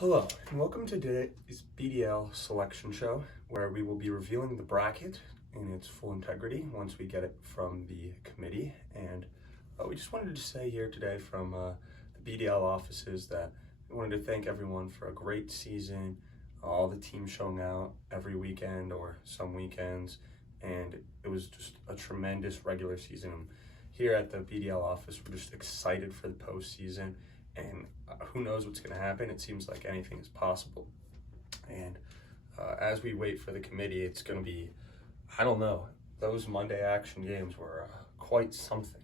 Hello, and welcome to today's BDL Selection Show, where we will be revealing the bracket in its full integrity once we get it from the committee. And we just wanted to say here today from the BDL offices that we wanted to thank everyone for a great season, all the teams showing out every weekend or some weekends, and it was just a tremendous regular season. Here at the BDL office, we're just excited for the postseason. And who knows what's going to happen. It seems like anything is possible. And as we wait for the committee, it's going to be, I don't know, those Monday action games were quite something.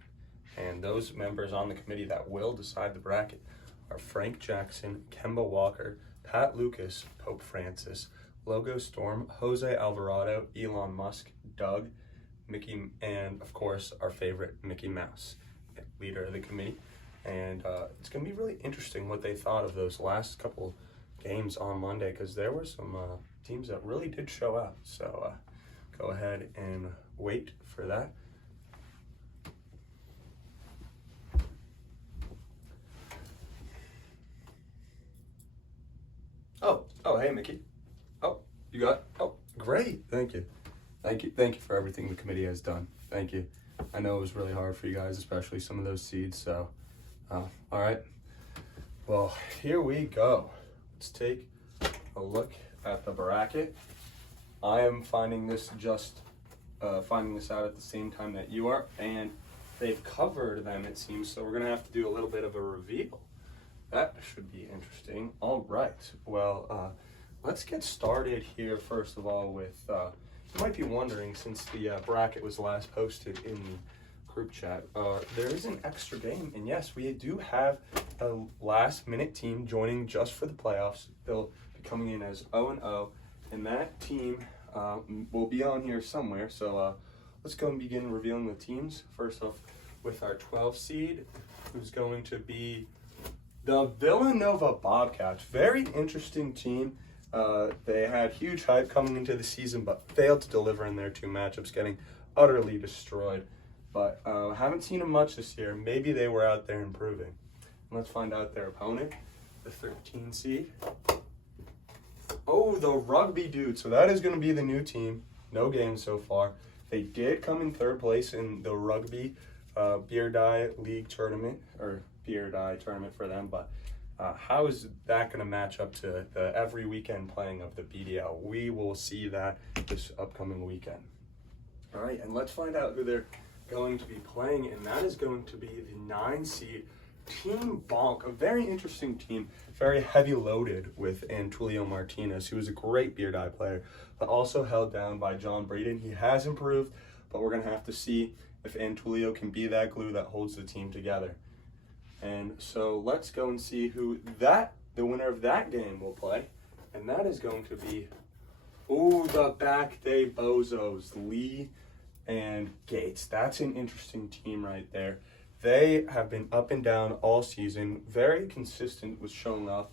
And those members on the committee that will decide the bracket are Frank Jackson, Kemba Walker, Pat Lucas, Pope Francis, Logo Storm, Jose Alvarado, Elon Musk, Doug, Mickey, and of course our favorite Mickey Mouse, leader of the committee. And it's going to be really interesting what they thought of those last couple games on Monday, because there were some teams that really did show out. So go ahead and wait for that. Oh, hey, Mickey. Oh, you got, great. Thank you for everything the committee has done. Thank you. I know it was really hard for you guys, especially some of those seeds, so. All right, well, here we go. Let's take a look at the bracket. I am finding this out at the same time that you are, and they've covered them, it seems, so we're gonna have to do a little bit of a reveal. That should be interesting. All right, well, let's get started here first of all with, you might be wondering, since the bracket was last posted in the group chat, there is an extra game, and yes, we do have a last minute team joining just for the playoffs. They'll be coming in as 0-0, and that team will be on here somewhere. So let's go and begin revealing the teams. First off, with our 12 seed, who's going to be the Villanova Bobcats. Very interesting team. They had huge hype coming into the season, but failed to deliver in their two matchups, getting utterly destroyed. But haven't seen them much this year. Maybe they were out there improving. Let's find out their opponent, the 13 seed. Oh, the Rugby Dudes. So that is going to be the new team. No games so far. They did come in third place in the Rugby Beer Die League tournament, or Beer Die tournament for them. But how is that going to match up to the every weekend playing of the BDL? We will see that this upcoming weekend. All right, and let's find out who they're going to be playing, and that is going to be the 9 seed Team Bonk, a very interesting team, very heavy loaded with Antulio Martinez, who is a great beer die player, but also held down by John Breeden. He has improved, but we're going to have to see if Antulio can be that glue that holds the team together. And so let's go and see who the winner of that game will play, and that is going to be, the Back Day Bozos, Lee and Gates. That's an interesting team right there. They have been up and down all season, very consistent with showing off,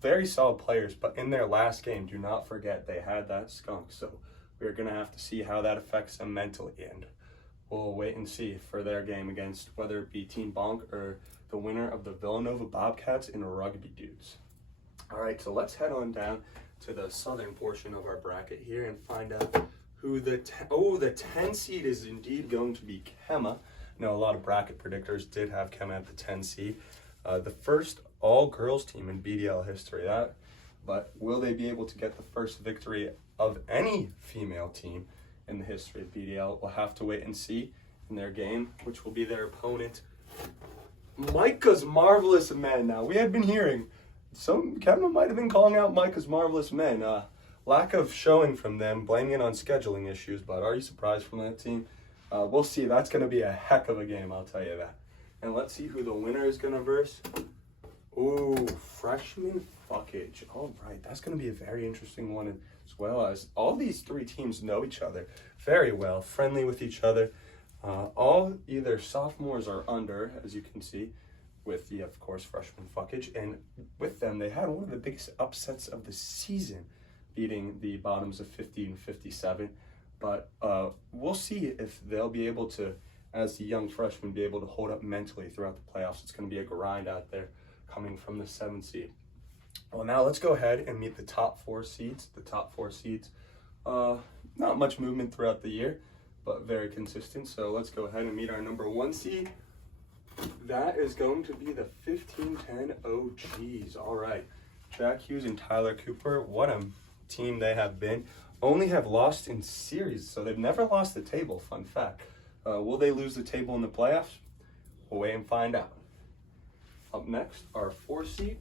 very solid players, but in their last game, do not forget they had that skunk. So we're going to have to see how that affects them mentally, and we'll wait and see for their game against whether it be Team Bonk or the winner of the Villanova Bobcats and Rugby Dudes. All right, so let's head on down to the southern portion of our bracket here and find out who the 10 seed is indeed going to be Kemma. I know a lot of bracket predictors did have Kemma at the 10 seed. The first all-girls team in BDL history. But will they be able to get the first victory of any female team in the history of BDL? We'll have to wait and see in their game, which will be their opponent, Micah's Marvelous Men. Now, we had been hearing Kemma might have been calling out Micah's Marvelous Men. Lack of showing from them, blaming it on scheduling issues, but are you surprised from that team? We'll see. That's going to be a heck of a game, I'll tell you that. And let's see who the winner is going to verse. Freshman Fuckage. All right, that's going to be a very interesting one, as well as all these three teams know each other very well, friendly with each other. All either sophomores or under, as you can see, with the, of course, Freshman Fuckage. And with them, they had one of the biggest upsets of the season, beating the bottoms of 50 and 57. But we'll see if they'll be able to, as the young freshmen, be able to hold up mentally throughout the playoffs. It's going to be a grind out there coming from the 7th seed. Well, now let's go ahead and meet the top 4 seeds. Not much movement throughout the year, but very consistent. So let's go ahead and meet our number 1 seed. That is going to be the 1510 OGs. All right. Jack Hughes and Tyler Cooper. What a team they have been. Only have lost in series, so they've never lost the table. Fun fact. Will they lose the table in the playoffs? We'll wait and find out. Up next, our 4 seed.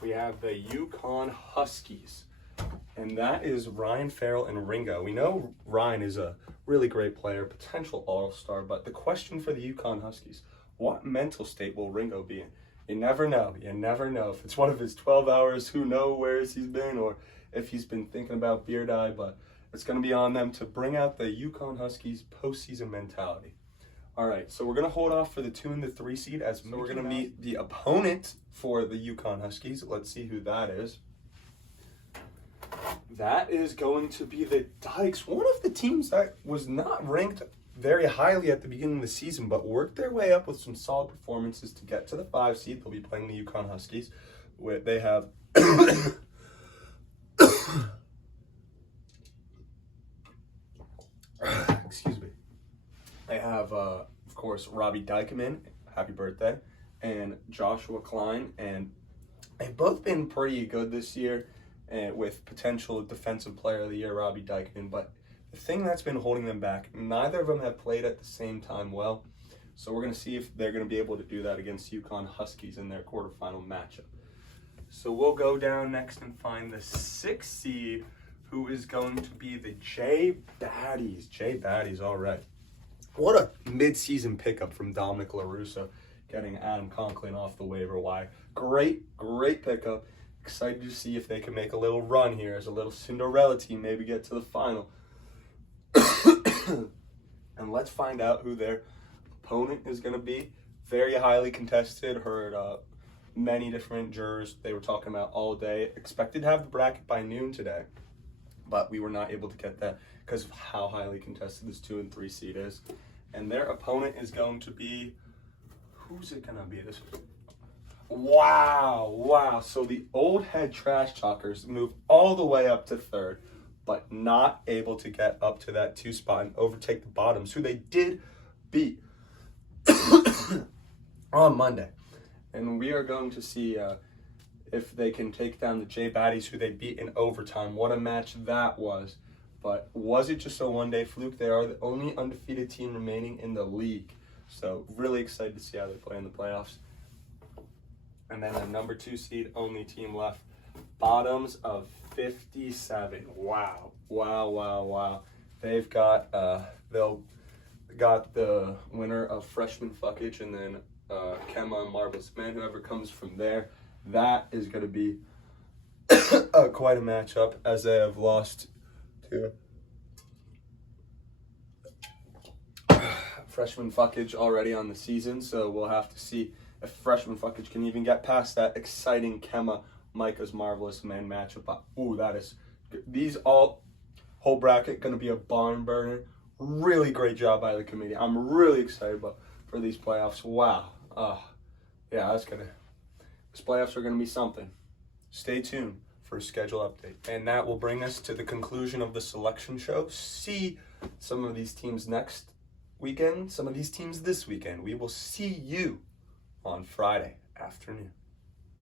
We have the Yukon Huskies. And that is Ryan Farrell and Ringo. We know Ryan is a really great player, potential all-star, but the question for the Yukon Huskies, what mental state will Ringo be in? You never know. You never know. If it's one of his 12 hours, who knows where he's been, or if he's been thinking about beer dye, but it's going to be on them to bring out the Yukon Huskies postseason mentality. All right, so we're going to hold off for the 2 and the 3 seed as we're going to meet the opponent for the Yukon Huskies. Let's see who that is. That is going to be the Dykes, one of the teams that was not ranked very highly at the beginning of the season, but worked their way up with some solid performances to get to the 5 seed. They'll be playing the Yukon Huskies. Where they have excuse me. They have, of course, Robbie Dykeman, happy birthday, and Joshua Klein, and they've both been pretty good this year, with potential defensive player of the year, Robbie Dykeman. But the thing that's been holding them back, neither of them have played at the same time well. So we're going to see if they're going to be able to do that against Yukon Huskies in their quarterfinal matchup. So we'll go down next and find the 6th seed, who is going to be the J Baddies. J Baddies, all right. What a mid-season pickup from Dominic LaRusso, getting Adam Conklin off the waiver wire. Great pickup. Excited to see if they can make a little run here as a little Cinderella team, maybe get to the final. And let's find out who their opponent is going to be. Very highly contested. Heard many different jurors they were talking about all day. Expected to have the bracket by noon today, but we were not able to get that because of how highly contested this 2 and 3 seed is. And their opponent is going to be, who's it going to be this week? Wow. So the old head trash talkers move all the way up to 3rd, but not able to get up to that 2 spot and overtake the bottoms, who they did beat on Monday. And we are going to see if they can take down the J Baddies, who they beat in overtime. What a match that was. But was it just a one-day fluke? They are the only undefeated team remaining in the league. So really excited to see how they play in the playoffs. And then the number 2 seed, only team left. Bottoms of 57. Wow. They've got got the winner of freshman fuckage, and then Kemma and Marvelous Man, whoever comes from there. That is going to be quite a matchup, as they have lost to freshman fuckage already on the season. So we'll have to see if freshman fuckage can even get past that exciting Kemma Micah's Marvelous Man matchup. Ooh, that is good. These whole bracket going to be a barn burner. Really great job by the committee. I'm really excited for these playoffs. Wow. Yeah, these playoffs are going to be something. Stay tuned for a schedule update. And that will bring us to the conclusion of the selection show. See some of these teams next weekend, some of these teams this weekend. We will see you on Friday afternoon.